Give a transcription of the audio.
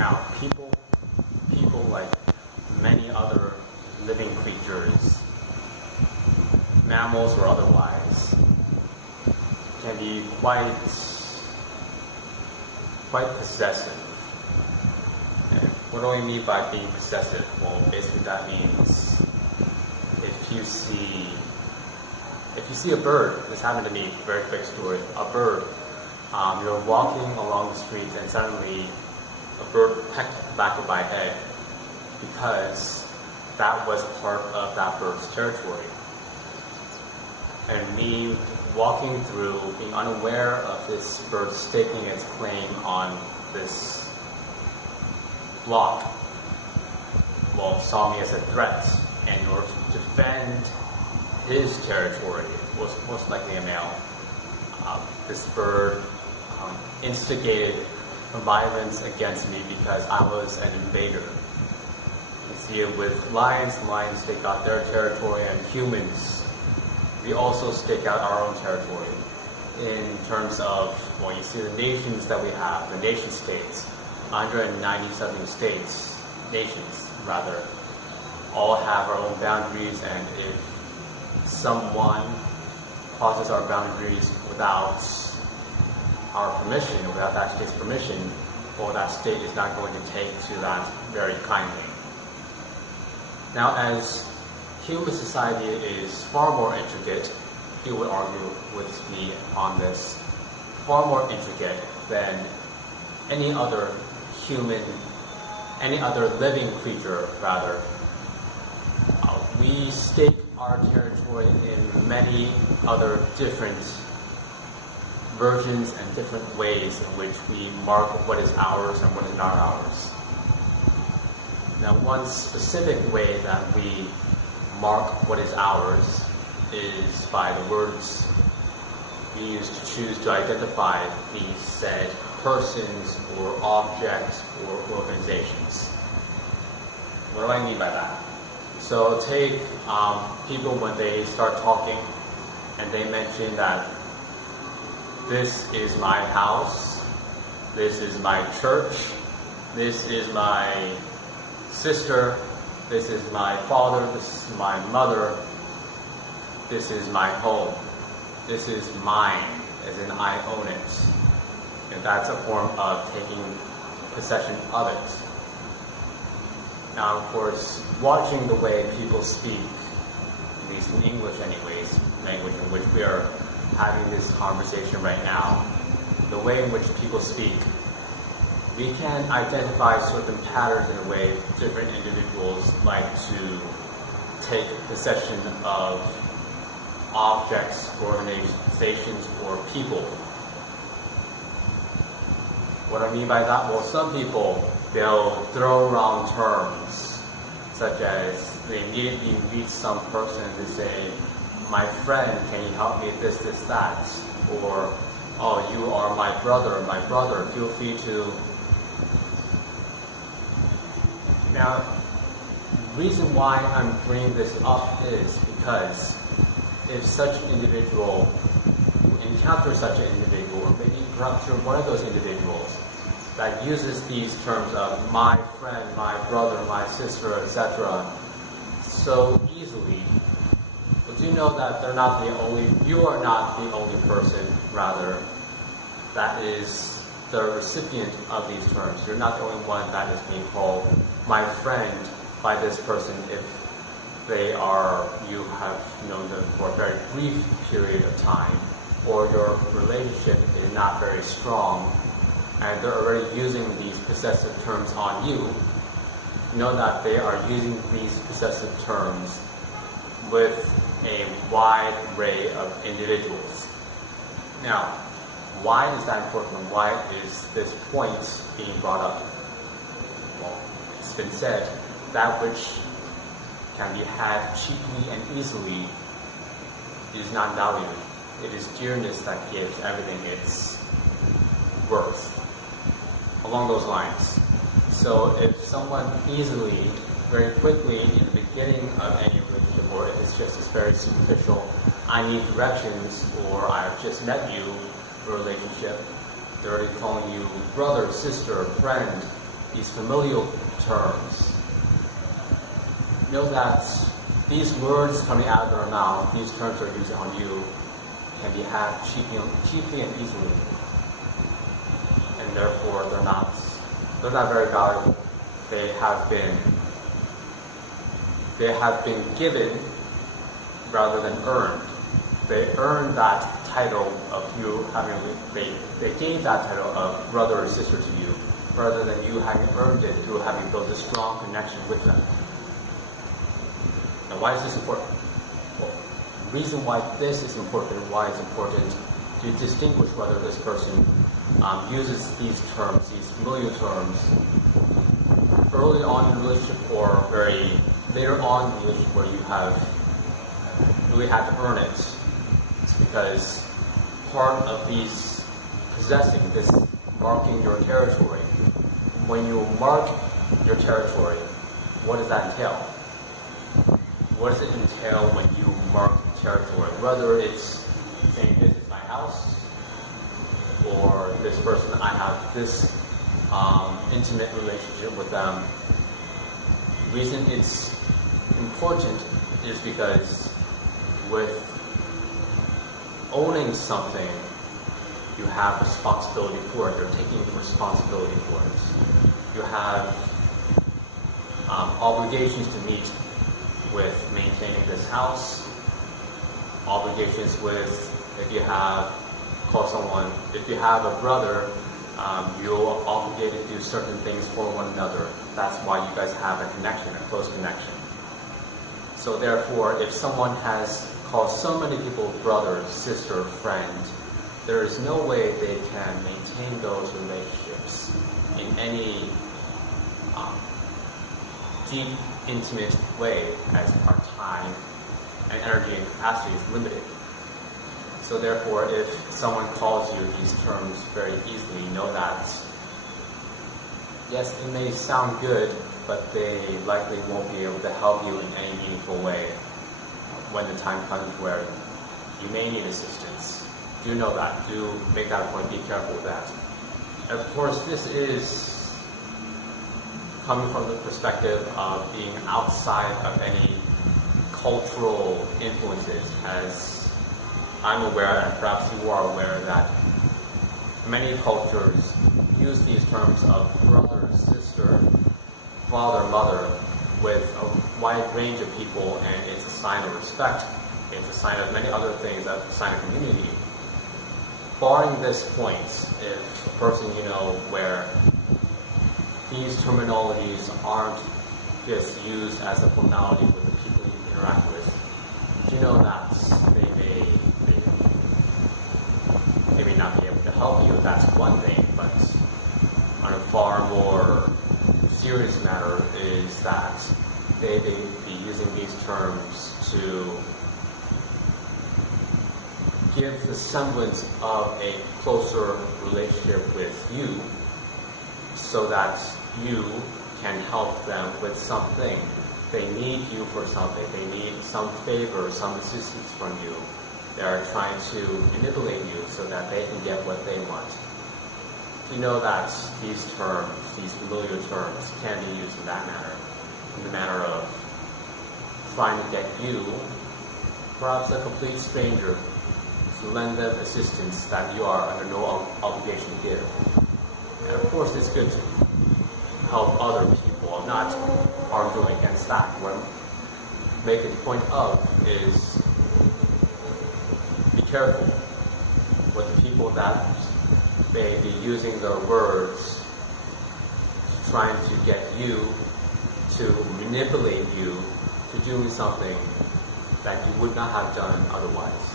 Now, people like many other living creatures, mammals or otherwise, can be quite possessive. And what do I mean by being possessive? Well, basically that means if you see a bird, this happened to me, very quick story, a bird, you're walking along the streets and suddenly a bird pecked the back of my head because that was part of that bird's territory. And me walking through, being unaware of this bird staking its claim on this block, saw me as a threat, and in order to defend his territory, was most likely a male, this bird instigated violence against me because I was an invader. You see it with lions. Lions stake out their territory, and humans, we also stake out our own territory. In terms of, you see the nations that we have, the nation states, 197 nations rather, all have our own boundaries, and if someone crosses our boundaries without our permission, or without that state's permission, that state is not going to take to that very kindly. Now, as human society is far more intricate, you would argue with me on this, far more intricate than any other living creature, rather. We stake our territory in many other different versions and different ways in which we mark what is ours and what is not ours. Now, one specific way that we mark what is ours is by the words we use to choose to identify these said persons or objects or organizations. What do I mean by that? So take people when they start talking and they mention that this is my house, this is my church, this is my sister, this is my father, this is my mother, this is my home, this is mine, as in I own it. And that's a form of taking possession of it. Now, of course, watching the way people speak, at least in English anyways, language in which we are having this conversation right now, the way in which people speak, we can identify certain patterns in a way different individuals like to take possession of objects, organizations, or people. What I mean by that? Well, some people, they'll throw around terms such as they immediately meet some person and they say, my friend, can you help me with this, that? Or, oh, you are my brother, feel free to. Now, the reason why I'm bringing this up is because if such an individual encounters such an individual, or maybe perhaps you're one of those individuals that uses these terms of my friend, my brother, my sister, etc. so easily, but you know that you are not the only person, rather, that is the recipient of these terms. You're not the only one that is being called my friend by this person if you have known them for a very brief period of time, or your relationship is not very strong, and they're already using these possessive terms on you. Know that they are using these possessive terms with a wide array of individuals. Now, why is that important? Why is this point being brought up? Well, it's been said, that which can be had cheaply and easily is not valued. It is dearness that gives everything its worth. Along those lines. So if someone easily, very quickly, in the beginning of any relationship, or if it's just this very superficial, I need directions, or I've just met you, relationship, they're already calling you brother, sister, friend, these familial terms, know that these words coming out of their mouth, these terms they're using on you, can be had cheaply and easily, and therefore they're not very valuable. They have been given rather than earned. They earned that title of you having, they gained that title of brother or sister to you, rather than you having earned it through having built a strong connection with them. Now, why is this important? Well, the reason why this is important, why it's important to distinguish whether this person uses these terms, these familiar terms, early on in the relationship or very later on in the relationship where you have really had to earn it. It's because part of these possessing, this marking your territory, when you mark your territory, what does that entail? What does it entail when you mark territory? Whether it's saying this is my house, or this person, I have this intimate relationship with them. The reason it's important is because with owning something, you have responsibility for it. You're taking the responsibility for it. You have obligations to meet with maintaining this house, obligations with, if you have a brother, you're obligated to do certain things for one another. That's why you guys have a connection, a close connection. So therefore, if someone has called so many people brother, sister, friend, there is no way they can maintain those relationships in any deep, intimate way, as our time and energy and capacity is limited. So therefore, if someone calls you these terms very easily, know that, yes, it may sound good, but they likely won't be able to help you in any meaningful way when the time comes where you may need assistance. Do know that. Do make that a point. Be careful with that. And of course, this is coming from the perspective of being outside of any cultural influences, as I'm aware, and perhaps you are aware, that many cultures use these terms of brother, sister, father, mother with a wide range of people, and it's a sign of respect. It's a sign of many other things, a sign of community. Barring this point, if a person you know where these terminologies aren't just used as a formality with the people you interact with, you know that they may not be able to help you, that's one thing, but on a far more serious matter is that they may be using these terms to give the semblance of a closer relationship with you so that you can help them with something. They need you for something. They need some favor, some assistance from you. They are trying to manipulate you so that they can get what they want. You know that these terms, these familiar terms, can be used in that manner, in the manner of trying to get you, perhaps a complete stranger, to lend them assistance that you are under no obligation to give. And of course, it's good to help other people. I'm not arguing against that. What I'm making the point of is be careful with the people that may be using their words trying to get you to manipulate you to doing something that you would not have done otherwise.